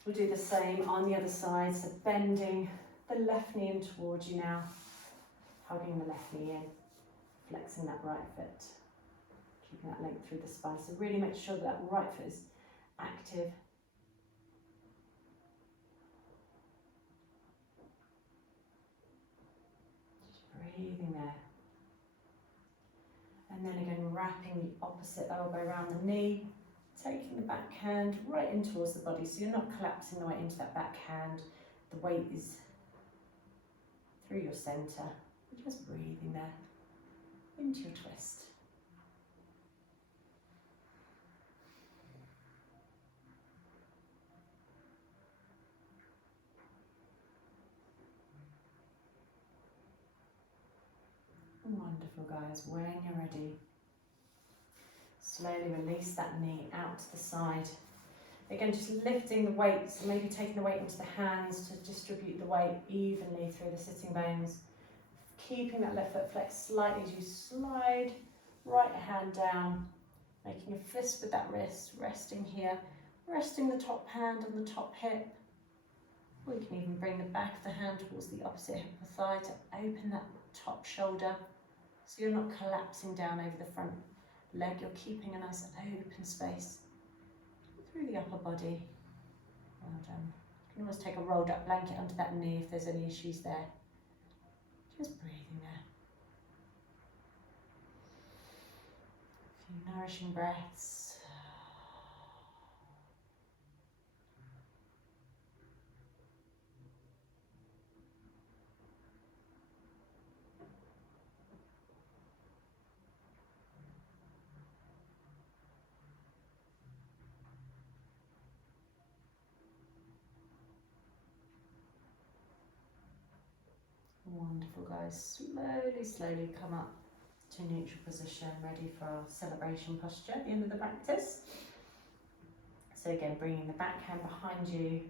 we'll do the same on the other side. So bending the left knee in towards you now. Hugging the left knee in. Flexing that right foot. Keeping that length through the spine. So really make sure that right foot is active. Just breathing there. And then again, wrapping the opposite elbow around the knee. Taking the back hand right in towards the body. So you're not collapsing the weight into that back hand. The weight is through your centre. Just breathing there. Into your twist. Wonderful, guys. When you're ready, slowly release that knee out to the side. Again, just lifting the weight, so maybe taking the weight into the hands to distribute the weight evenly through the sitting bones. Keeping that left foot flexed slightly as you slide right hand down, making a fist with that wrist, resting here, resting the top hand on the top hip. We can even bring the back of the hand towards the opposite hip of the thigh to open that top shoulder. So you're not collapsing down over the front leg, you're keeping a nice open space through the upper body. Well done. You can always take a rolled up blanket under that knee if there's any issues there. Just breathing there. A few nourishing breaths. Wonderful, guys. Slowly come up to neutral position, ready for our celebration posture at the end of the practice. So again, bringing the back hand behind you,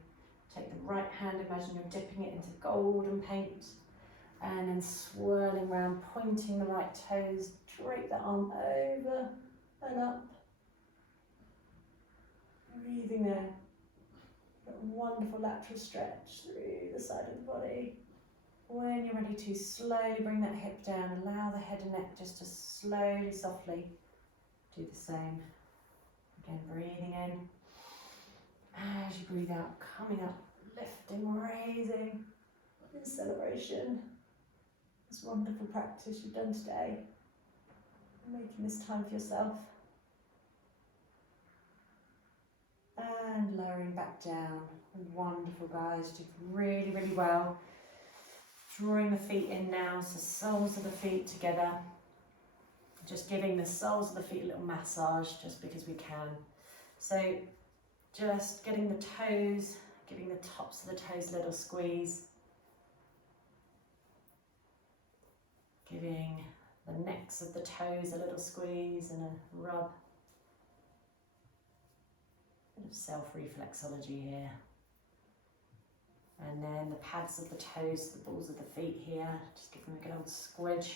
take the right hand, imagine you're dipping it into golden paint, and then swirling around, pointing the right toes, drape the arm over and up. Breathing there. That wonderful lateral stretch through the side of the body. When you're ready to, slowly bring that hip down, allow the head and neck just to slowly, softly do the same. Again, breathing in. As you breathe out, coming up, lifting, raising in celebration. This wonderful practice you've done today. Making this time for yourself. And lowering back down. Wonderful, guys. Did really, really well. Drawing the feet in now, so soles of the feet together. Just giving the soles of the feet a little massage, just because we can. So just getting the toes, giving the tops of the toes a little squeeze. Giving the necks of the toes a little squeeze and a rub. Bit of self-reflexology here. And then the pads of the toes, the balls of the feet here, just give them a good old squidge.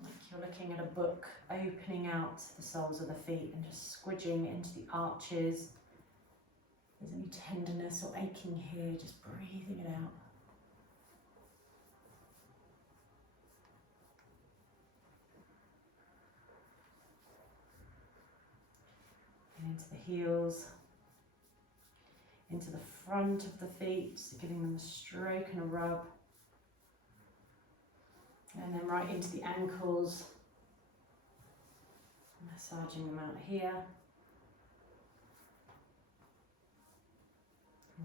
Like you're looking at a book, opening out the soles of the feet and just squidging into the arches. If there's any tenderness or aching here, just breathing it out. And into the heels, into the front of the feet, so giving them a stroke and a rub. And then right into the ankles, massaging them out here.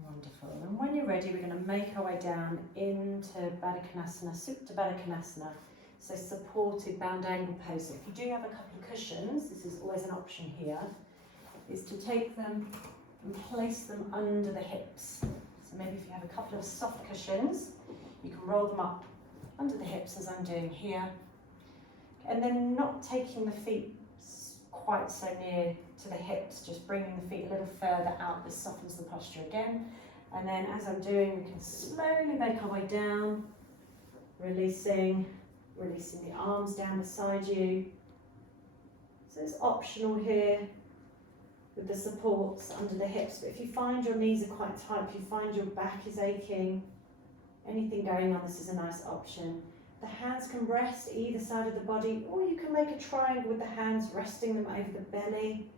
Wonderful. And when you're ready, we're going to make our way down into Baddha Konasana, Supta Baddha Konasana. So supported bound angle pose. So if you do have a couple of cushions, this is always an option here, is to take them and place them under the hips. So maybe if you have a couple of soft cushions, you can roll them up under the hips as I'm doing here. And then not taking the feet quite so near to the hips, just bringing the feet a little further out. This softens the posture again. And then as I'm doing, we can slowly make our way down, releasing the arms down beside you. So it's optional here with the supports under the hips, but if you find your knees are quite tight, if you find your back is aching, anything going on, this is a nice option. The hands can rest either side of the body, or you can make a triangle with the hands, resting them over the belly.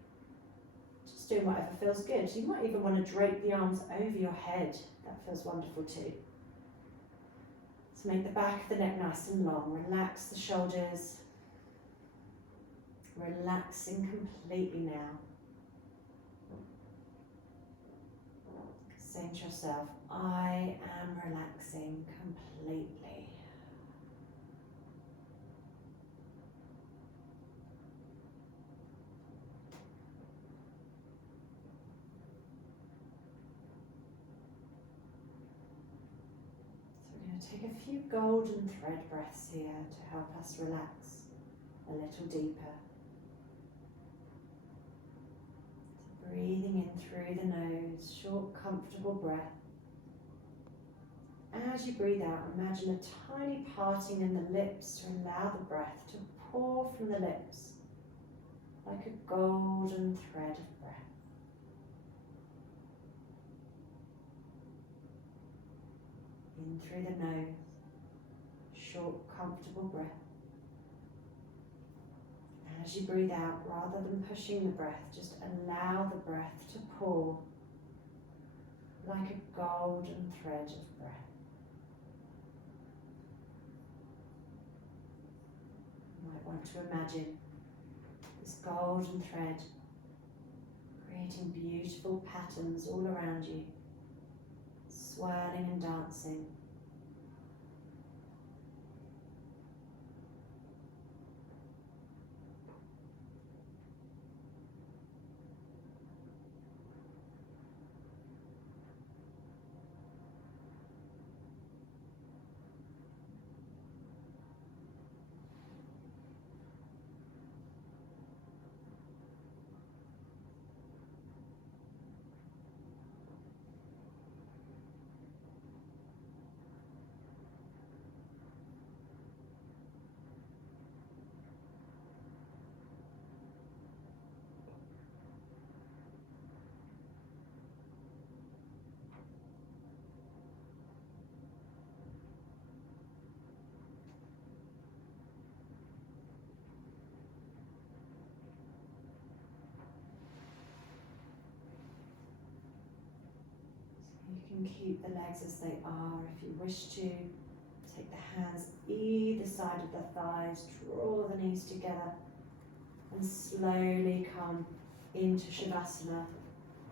Just doing whatever feels good. You might even want to drape the arms over your head. That feels wonderful too. So make the back of the neck nice and long. Relax the shoulders. Relaxing completely now. Saying to yourself, I am relaxing completely. So we're going to take a few golden thread breaths here to help us relax a little deeper. Breathing in through the nose, short, comfortable breath. As you breathe out, imagine a tiny parting in the lips to allow the breath to pour from the lips like a golden thread of breath. In through the nose, short, comfortable breath. As you breathe out, rather than pushing the breath, just allow the breath to pour like a golden thread of breath. You might want to imagine this golden thread creating beautiful patterns all around you, swirling and dancing. You can keep the legs as they are if you wish to. Take the hands either side of the thighs, draw the knees together and slowly come into Shavasana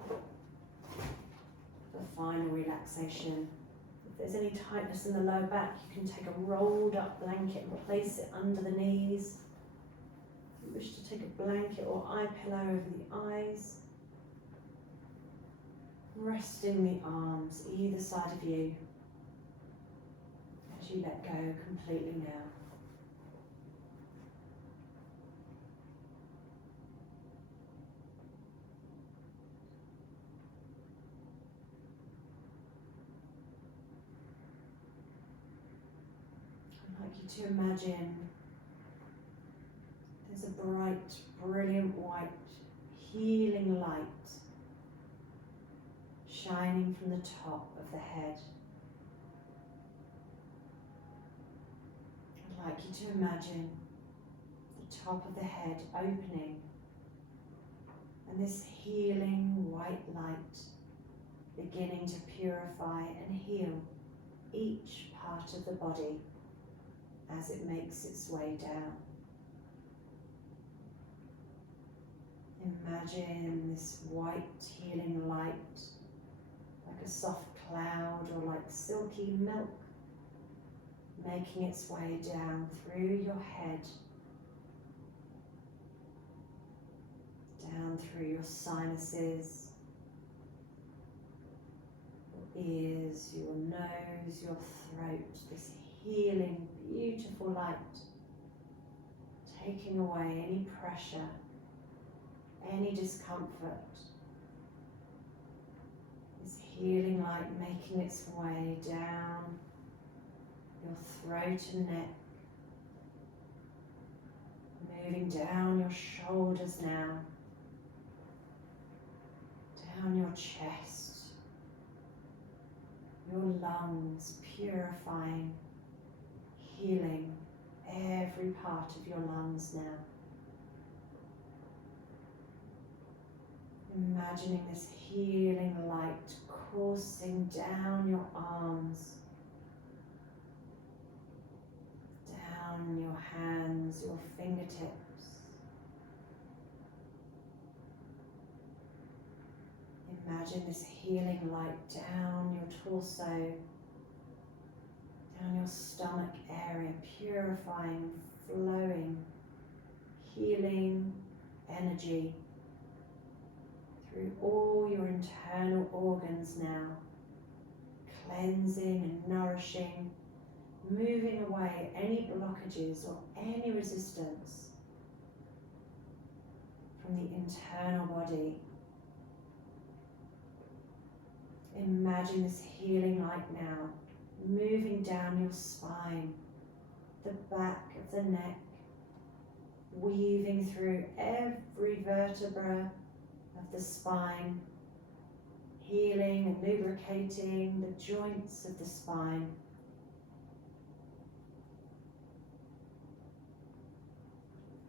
for final relaxation. If there's any tightness in the lower back, you can take a rolled up blanket and place it under the knees. If you wish to take a blanket or eye pillow over the eyes, resting the arms either side of you as you let go completely now. I'd like you to imagine there's a bright, brilliant white, healing light shining from the top of the head. I'd like you to imagine the top of the head opening and this healing white light beginning to purify and heal each part of the body as it makes its way down. Imagine this white healing light like a soft cloud or like silky milk making its way down through your head, down through your sinuses, your ears, your nose, your throat, this healing, beautiful light, taking away any pressure, any discomfort. This healing light making its way down your throat and neck, moving down your shoulders now, down your chest, your lungs, purifying, healing every part of your lungs now. Imagining this healing light coursing down your arms, down your hands, your fingertips. Imagine this healing light down your torso, down your stomach area, purifying, flowing, healing energy through all your internal organs now, cleansing and nourishing, moving away any blockages or any resistance from the internal body. Imagine this healing light now moving down your spine, the back of the neck, weaving through every vertebra of the spine, healing and lubricating the joints of the spine.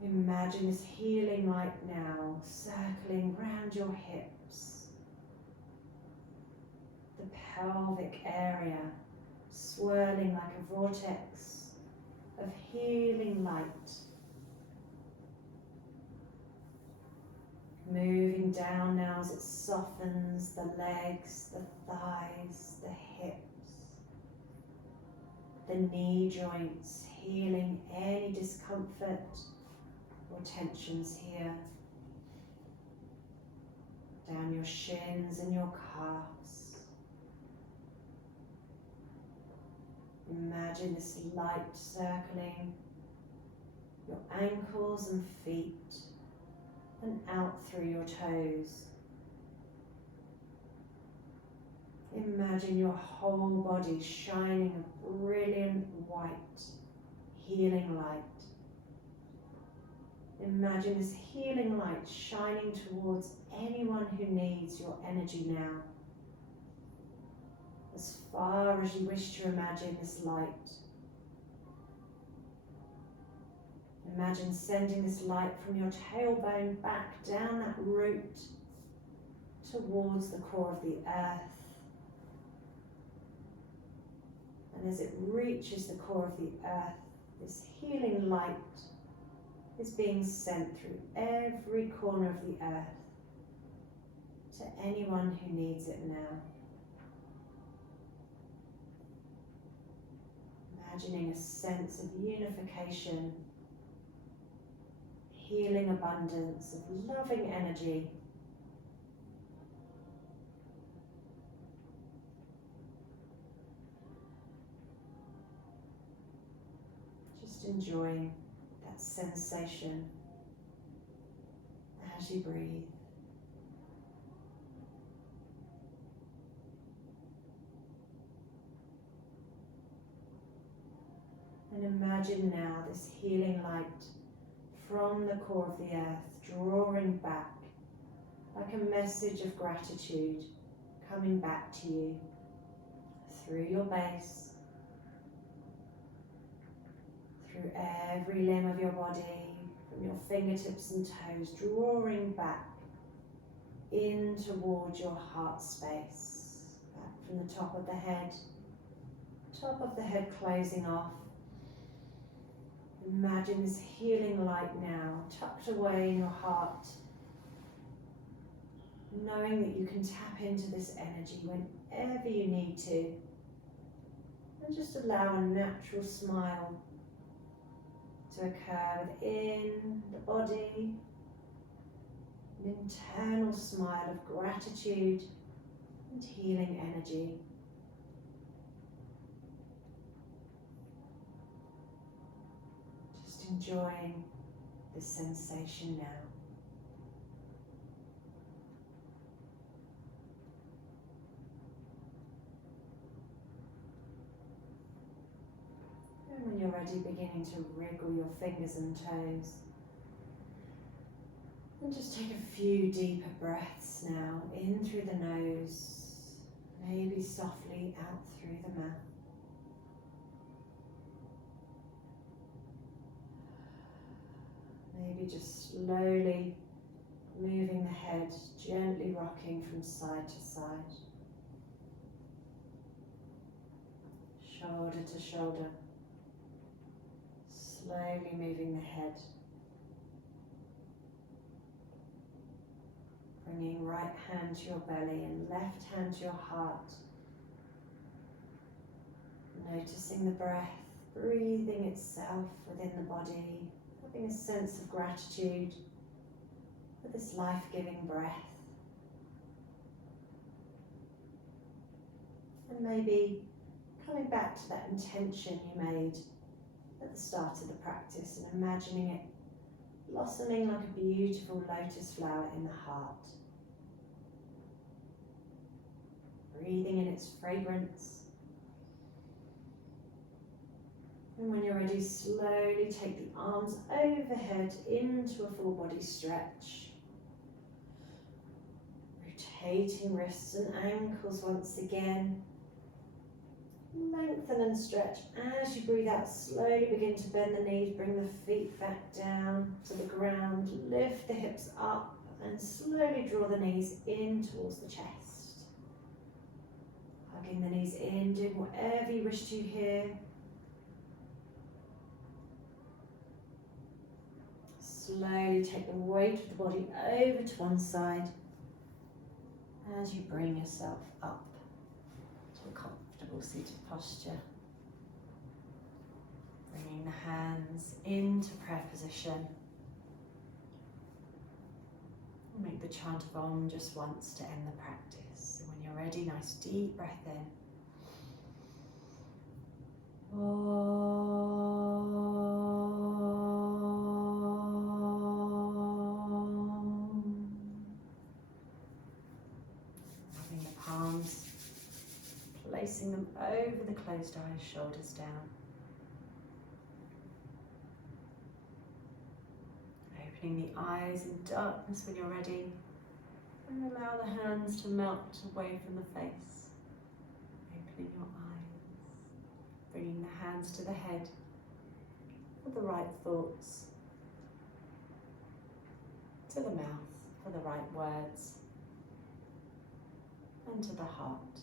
Imagine this healing light now circling round your hips, the pelvic area swirling like a vortex of healing light, moving down now as it softens the legs, the thighs, the hips, the knee joints, healing any discomfort or tensions here, down your shins and your calves. Imagine this light circling your ankles and feet and out through your toes. Imagine your whole body shining a brilliant white healing light. Imagine this healing light shining towards anyone who needs your energy now. As far as you wish to imagine this light. Imagine sending this light from your tailbone back down that root towards the core of the earth And as it reaches the core of the earth, this healing light is being sent through every corner of the earth to anyone who needs it now. Imagining a sense of unification, healing abundance, of loving energy. Just enjoying that sensation as you breathe. And imagine now this healing light from the core of the earth drawing back like a message of gratitude coming back to you through your base, through every limb of your body, from your fingertips and toes, drawing back in towards your heart space, back from the top of the head closing off. Imagine this healing light now tucked away in your heart, knowing that you can tap into this energy whenever you need to, and just allow a natural smile to occur within the body, an internal smile of gratitude and healing energy. Just enjoying this sensation now. And when you're ready, beginning to wriggle your fingers and toes. And just take a few deeper breaths now, in through the nose, maybe softly out through the mouth. Maybe just slowly moving the head, gently rocking from side to side, shoulder to shoulder, slowly moving the head. Bringing right hand to your belly and left hand to your heart. Noticing the breath, breathing itself within the body, having a sense of gratitude for this life-giving breath. And maybe coming back to that intention you made at the start of the practice and imagining it blossoming like a beautiful lotus flower in the heart. Breathing in its fragrance. And when you're ready, slowly take the arms overhead into a full body stretch. Rotating wrists and ankles once again. Lengthen and stretch. As you breathe out, slowly begin to bend the knees, bring the feet back down to the ground, lift the hips up and slowly draw the knees in towards the chest. Hugging the knees in, doing whatever you wish to here. Slowly take the weight of the body over to one side as you bring yourself up to a comfortable seated posture. Bringing the hands into prayer position. Make the chant of Om just once to end the practice. So when you're ready, nice deep breath in. Rubbing the palms, placing them over the closed eyes, shoulders down. Opening the eyes in darkness when you're ready. And allow the hands to melt away from the face. Opening your eyes. Bringing the hands to the head for the right thoughts. To the mouth for the right words. And to the heart